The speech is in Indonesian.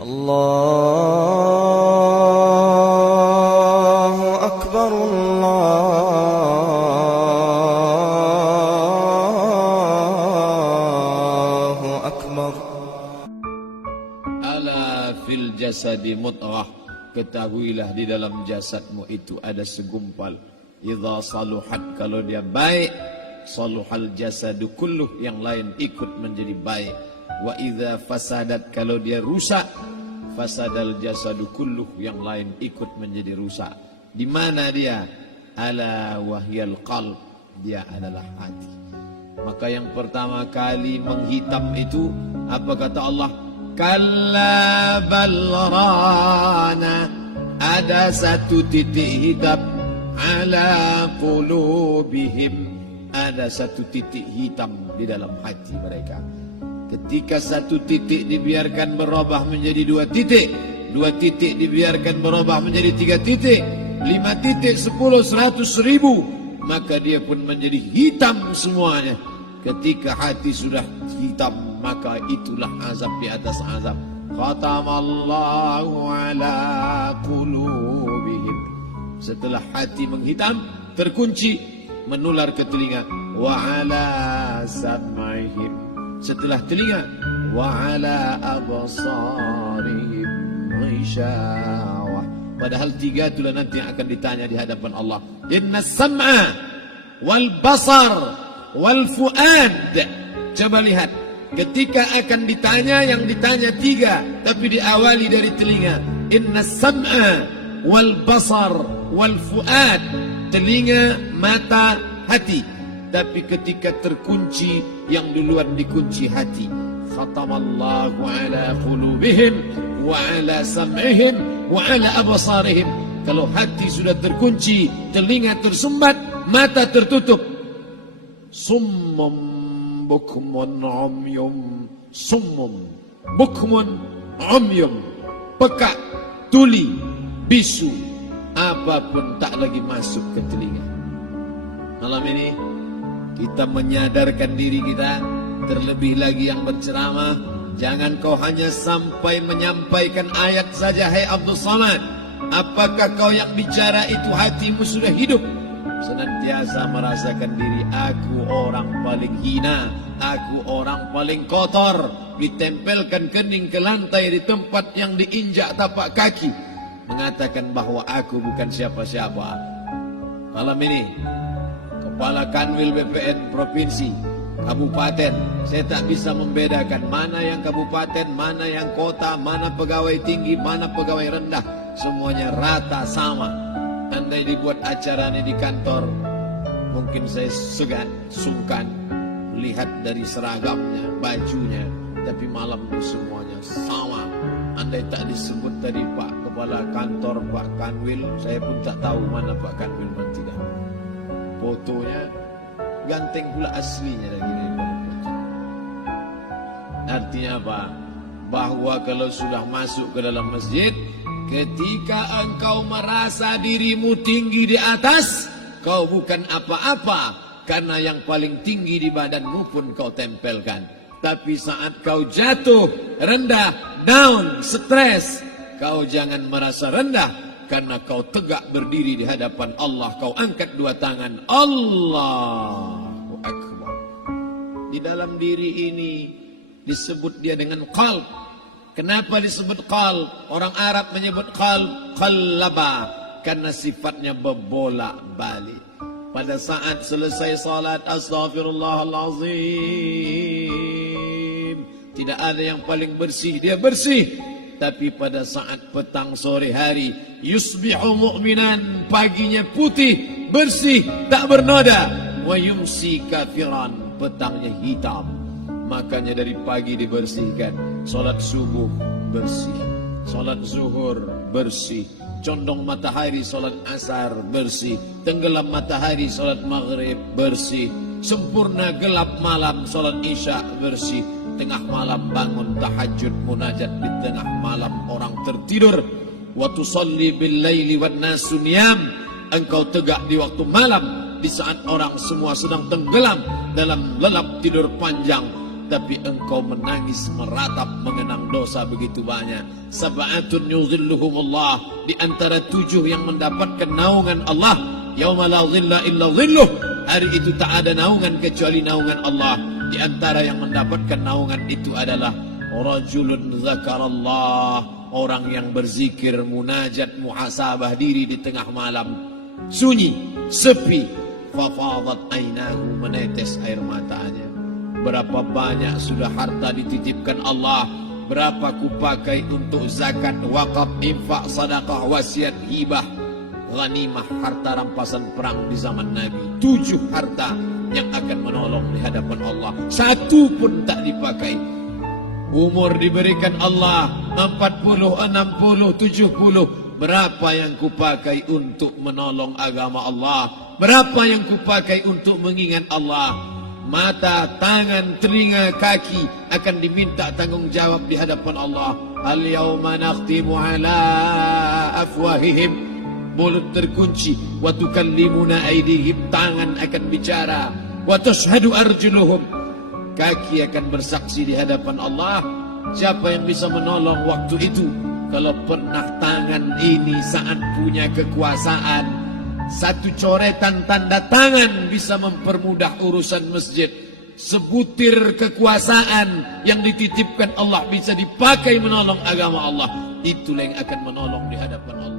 الله أكبر الله أكبر. Ala fil jasadi mudghah, ketahuilah di dalam jasadmu itu ada segumpal. Idza saluhat, kalau dia baik, saluhal jasadu kulluh, yang lain ikut menjadi baik. Wa idza fasadat, kalau dia rusak, fasadal jasadu kulluh, yang lain ikut menjadi rusak. Di mana dia? Ala wahyal qalb, dia adalah hati. Maka yang pertama kali menghitam itu apa kata Allah? Kalla bal rana, ada satu titik hitam. Ala qulubihim, ada satu titik hitam di dalam hati mereka. Ketika satu titik dibiarkan berubah menjadi dua titik dibiarkan berubah menjadi 3 titik, 5 titik, 10, 100, 1000, maka dia pun menjadi hitam semuanya. Ketika hati sudah hitam, maka itulah azab di atas azab. Khatamallahu ala qulubihim. Setelah hati menghitam, terkunci, menular ke telinga. Wa ala sam'ihim. Setelah telinga, wa ala absarihim ghishawa. Padahal 3 itulah nanti yang akan ditanya di hadapan Allah. Inna sam'a wal basar wal fuad. Coba lihat, ketika akan ditanya, yang ditanya 3, tapi diawali dari telinga. Inna sam'a wal basar wal fuad, telinga, mata, hati. Tapi ketika terkunci, yang duluan dikunci hati. Khatamallahu ala qulubihim wa ala sam'ihim wa ala absarihim. Kalau hati sudah terkunci, telinga tersumbat, mata tertutup. Summum bukmun umyum. Summum bukmun umyum, peka, tuli, bisu, apapun tak lagi masuk ke telinga. Malam ini kita menyadarkan diri kita, terlebih lagi yang berceramah, jangan kau hanya sampai menyampaikan ayat saja. Hai Abdul Samad, apakah kau yang bicara itu hatimu sudah hidup? Senantiasa merasakan diri, aku orang paling hina, aku orang paling kotor, ditempelkan kening ke lantai di tempat yang diinjak tapak kaki, mengatakan bahwa aku bukan siapa-siapa. Malam ini Kepala Kanwil BPN Provinsi, Kabupaten, saya tak bisa membedakan mana yang kabupaten, mana yang kota, mana pegawai tinggi, mana pegawai rendah. Semuanya rata sama. Andai dibuat acara ini di kantor, mungkin saya sungkan melihat dari seragamnya, bajunya. Tapi malam ini semuanya sama. Andai tak disebut tadi Pak Kepala Kantor, Pak Kanwil, saya pun tak tahu mana Pak Kanwil dan tidak. Fotonya ganteng pula aslinya lagi daripada foto. Artinya apa? Bahwa kalau sudah masuk ke dalam masjid, ketika engkau merasa dirimu tinggi di atas, kau bukan apa-apa, karena yang paling tinggi di badanmu pun kau tempelkan. Tapi saat kau jatuh, rendah, down, stres, kau jangan merasa rendah, karena kau tegak berdiri di hadapan Allah. Kau angkat 2 tangan, Allahu Akbar. Di dalam diri ini disebut dia dengan qalb. Kenapa disebut qalb? Orang Arab menyebut qalb, qallaba, karena sifatnya berbolak-balik. Pada saat selesai salat, astaghfirullahalazim, tidak ada yang paling bersih, dia bersih. Tapi pada saat petang sore hari, yusbihu mu'minan, paginya putih, bersih, tak bernoda. Wa yumsi kafiran, petangnya hitam. Makanya dari pagi dibersihkan. Salat subuh bersih, salat zuhur bersih, condong matahari salat asar bersih, tenggelam matahari salat maghrib bersih, sempurna gelap malam salat isya bersih, tengah malam bangun tahajud munajat, di tengah malam orang tertidur. Wa tusalli bil laili wan nasu niyam, engkau tegak di waktu malam di saat orang semua sedang tenggelam dalam lelap tidur panjang. tapi engkau menangis meratap mengenang dosa begitu banyak. Sab'atun yuzilluhumullah, di antara 7 yang mendapatkan naungan Allah. Yauma la dhilla illa dhilluh, hari itu tak ada naungan kecuali naungan Allah. Di antara yang mendapatkan naungan itu adalah rajulun zakarallah, orang yang berzikir, munajat, muhasabah diri di tengah malam, sunyi, sepi, fafadat ainahu, menetes air matanya. Berapa banyak sudah harta dititipkan Allah, berapa kupakai untuk zakat, wakaf, infak, sedekah, wasiat, hibah, ghanimah, harta rampasan perang di zaman Nabi. 7 harta yang akan menolong di hadapan Allah, 1 pun tak dipakai. Umur diberikan Allah 40, 60, 70. Berapa yang kupakai untuk menolong agama Allah? Berapa yang kupakai untuk mengingat Allah? Mata, tangan, telinga, kaki akan diminta tanggung jawab di hadapan Allah. Al-yawma nakhtimu ala afwahihim, mulut terkunci, wa tukallimuna aydihim, tangan akan bicara, wa tashhadu arjuluhum, kaki akan bersaksi di hadapan Allah. Siapa yang bisa menolong waktu itu? Kalau pernah tangan ini saat punya kekuasaan, 1 coretan tanda tangan bisa mempermudah urusan masjid. Sebutir kekuasaan yang dititipkan Allah bisa dipakai menolong agama Allah. Itulah yang akan menolong di hadapan Allah.